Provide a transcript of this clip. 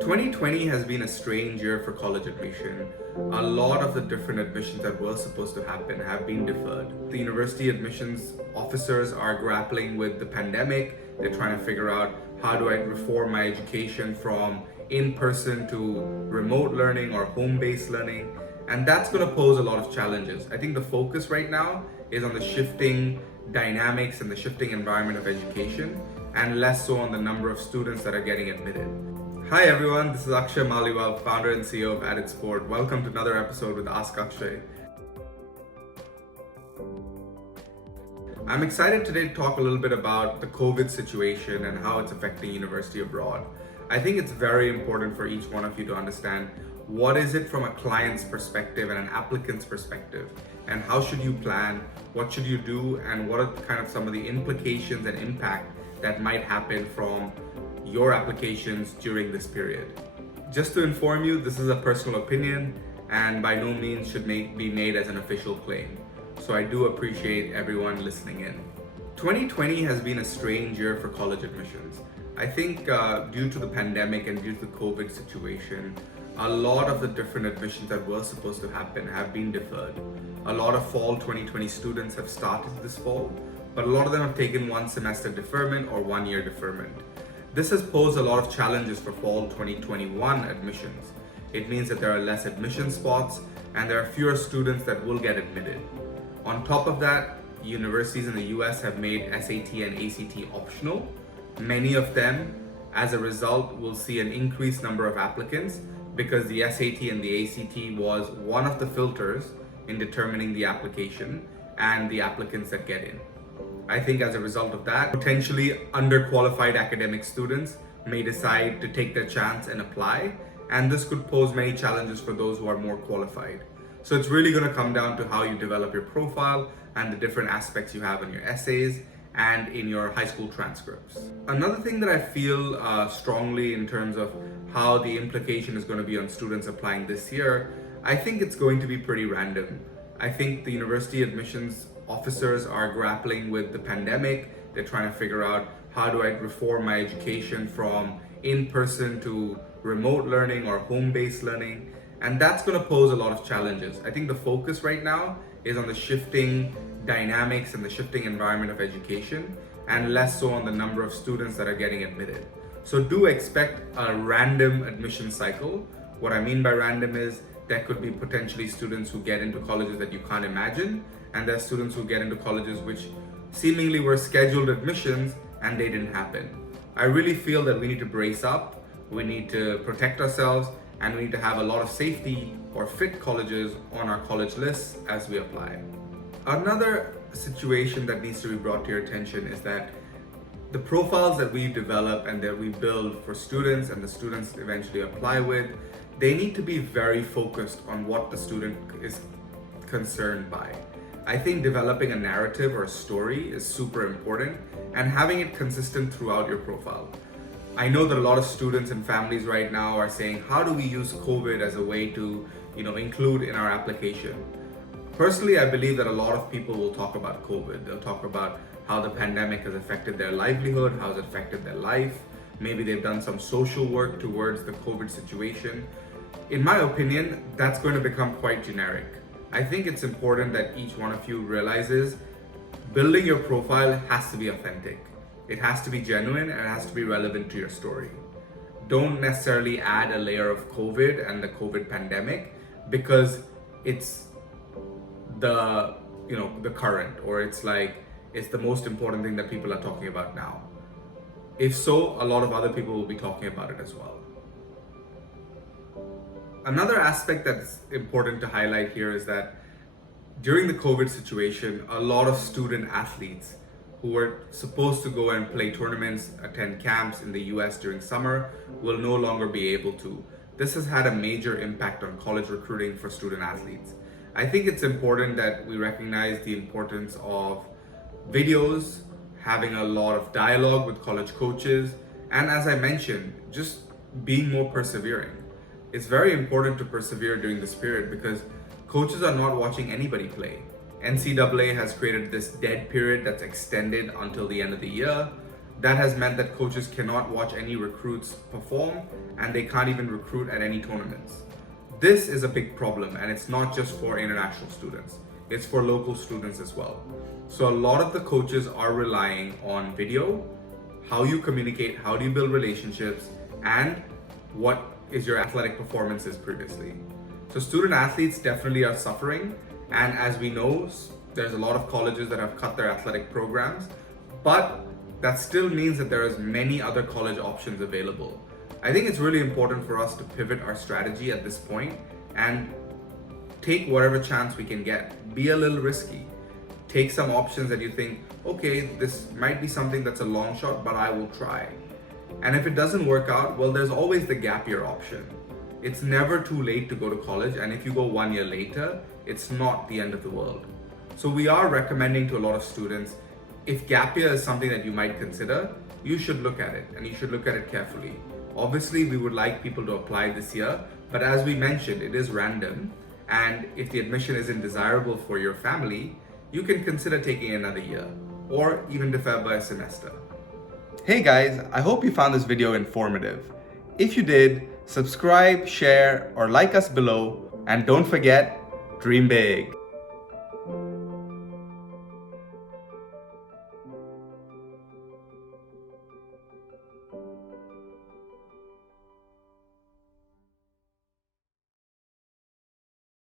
2020 has been a strange year for college admission. A lot of the different admissions that were supposed to happen have been deferred. The university admissions officers are grappling with the pandemic. They're trying to figure out, how do I reform my education from in-person to remote learning or home-based learning? And that's going to pose a lot of challenges. I think the focus right now is on the shifting dynamics and the shifting environment of education, and less so on the number of students that are getting admitted. Hi everyone, this is Akshay Maliwal, founder and CEO of Added Sport. Welcome to another episode with Ask Akshay. I'm excited today to talk a little bit about the COVID situation and how it's affecting university abroad. I think it's very important for each one of you to understand what is it from a client's perspective and an applicant's perspective, and how should you plan, what should you do, and what are kind of some of the implications and impact that might happen from your applications during this period. Just to inform you, this is a personal opinion and by no means should be made as an official claim. So I do appreciate everyone listening in. 2020 has been a strange year for college admissions. I think due to the pandemic and due to the COVID situation, a lot of the different admissions that were supposed to happen have been deferred. A lot of fall 2020 students have started this fall, but a lot of them have taken one semester deferment or 1 year deferment. This has posed a lot of challenges for fall 2021 admissions. It means that there are less admission spots and there are fewer students that will get admitted. On top of that, universities in the US have made SAT and ACT optional. Many of them, as a result, will see an increased number of applicants because the SAT and the ACT was one of the filters in determining the application and the applicants that get in. I think as a result of that, potentially underqualified academic students may decide to take their chance and apply, and this could pose many challenges for those who are more qualified. So it's really going to come down to how you develop your profile and the different aspects you have in your essays and in your high school transcripts. Another thing that I feel strongly in terms of how the implication is going to be on students applying this year, I think it's going to be pretty random. I think the university admissions officers are grappling with the pandemic. They're trying to figure out, how do I reform my education from in-person to remote learning or home-based learning? And that's going to pose a lot of challenges. I think the focus right now is on the shifting dynamics and the shifting environment of education, and less so on the number of students that are getting admitted. So do expect a random admission cycle. What I mean by random is there could be potentially students who get into colleges that you can't imagine, and there are students who get into colleges which seemingly were scheduled admissions and they didn't happen. I really feel that we need to brace up, we need to protect ourselves, and we need to have a lot of safety or fit colleges on our college lists as we apply. Another situation that needs to be brought to your attention is that the profiles that we develop and that we build for students and the students eventually apply with, they need to be very focused on what the student is concerned by. I think developing a narrative or a story is super important, and having it consistent throughout your profile. I know that a lot of students and families right now are saying, how do we use COVID as a way to, include in our application? Personally, I believe that a lot of people will talk about COVID. They'll talk about how the pandemic has affected their livelihood, how it's affected their life. Maybe they've done some social work towards the COVID situation. In my opinion, that's going to become quite generic. I think it's important that each one of you realizes building your profile has to be authentic. It has to be genuine and it has to be relevant to your story. Don't necessarily add a layer of COVID and the COVID pandemic because it's the current, or it's the most important thing that people are talking about now. If so, a lot of other people will be talking about it as well. Another aspect that's important to highlight here is that during the COVID situation, a lot of student athletes who were supposed to go and play tournaments, attend camps in the US during summer, will no longer be able to. This has had a major impact on college recruiting for student athletes. I think it's important that we recognize the importance of videos, having a lot of dialogue with college coaches, and as I mentioned, just being more persevering. It's very important to persevere during this period because coaches are not watching anybody play. NCAA has created this dead period that's extended until the end of the year. That has meant that coaches cannot watch any recruits perform and they can't even recruit at any tournaments. This is a big problem, and it's not just for international students, it's for local students as well. So a lot of the coaches are relying on video, how you communicate, how do you build relationships, and what is your athletic performances previously. So student athletes definitely are suffering, and as we know, there's a lot of colleges that have cut their athletic programs, but that still means that there is many other college options available. I think it's really important for us to pivot our strategy at this point and take whatever chance we can get. Be a little risky. Take some options that you think, okay, this might be something that's a long shot, but I will try. And if it doesn't work out, well, there's always the gap year option. It's never too late to go to college, and if you go 1 year later, it's not the end of the world. So we are recommending to a lot of students, if gap year is something that you might consider, you should look at it, and you should look at it carefully. Obviously, we would like people to apply this year, but as we mentioned, it is random, and if the admission isn't desirable for your family, you can consider taking another year, or even defer by a semester. Hey guys, I hope you found this video informative. If you did, subscribe, share, or like us below, and don't forget, dream big.